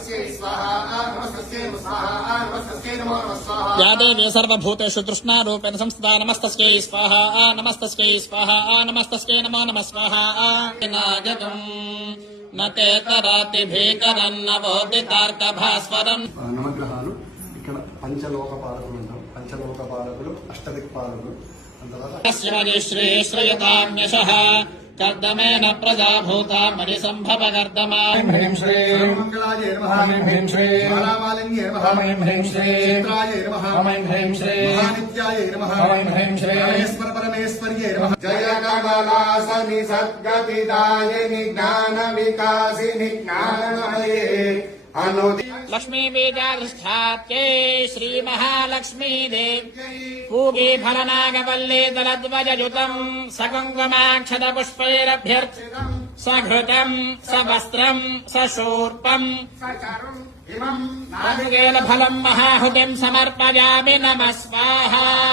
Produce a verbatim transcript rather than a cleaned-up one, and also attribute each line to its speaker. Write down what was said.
Speaker 1: या देवी सर्वभूतेषु तृष्णारूपेण संस्थिता नमस्तस्यै स्वाहा नमस्तस्यै स्वाहा नमस्तस्यै नमो नमः स्वाहा नागतम् न ते तराति भीकरन्न वोदितार्कभास्वरम्
Speaker 2: నవగ్రహాలు ఇక్కడ పంచలోక పాలకులు ఉంటాం. పంచలోక పాలకులు అష్టదిక్ పాలకులు
Speaker 1: శ్రీ శ్రయతామ్యశః कर्दमेन प्रजा भूता मणिसंभव कर्दमा
Speaker 2: హ్రీం శ్రీ మంగళాయ నమః హ్రీం శ్రీ జ్వాలామాలిన్యే నమః హ్రీం శ్రీ చిత్రాయ నమః హ్రీం శ్రీ మహానిత్యాయ నమః హ్రీం శ్రీ పరమేశ్వర పరమేశ్వర్యే నమః జయ కమలాసని సద్గతిదాయిని జ్ఞాన వికాసిని జ్ఞానమయే अनुदि
Speaker 1: लक्ष्मी बीजाधिष्ठात्यै श्री महालक्ष्मी देव्यै पूगे फलनागवल्ले दलध्वजयुतम् सकुङ्कुमाक्षत पुष्पैरभ्यर्चितम् सघृतम् सवस्त्रम् सशूर्पम् सचरुम् इमम् नारिकेल फलम् महाहुतिम् समर्पयामि नमः स्वाहा।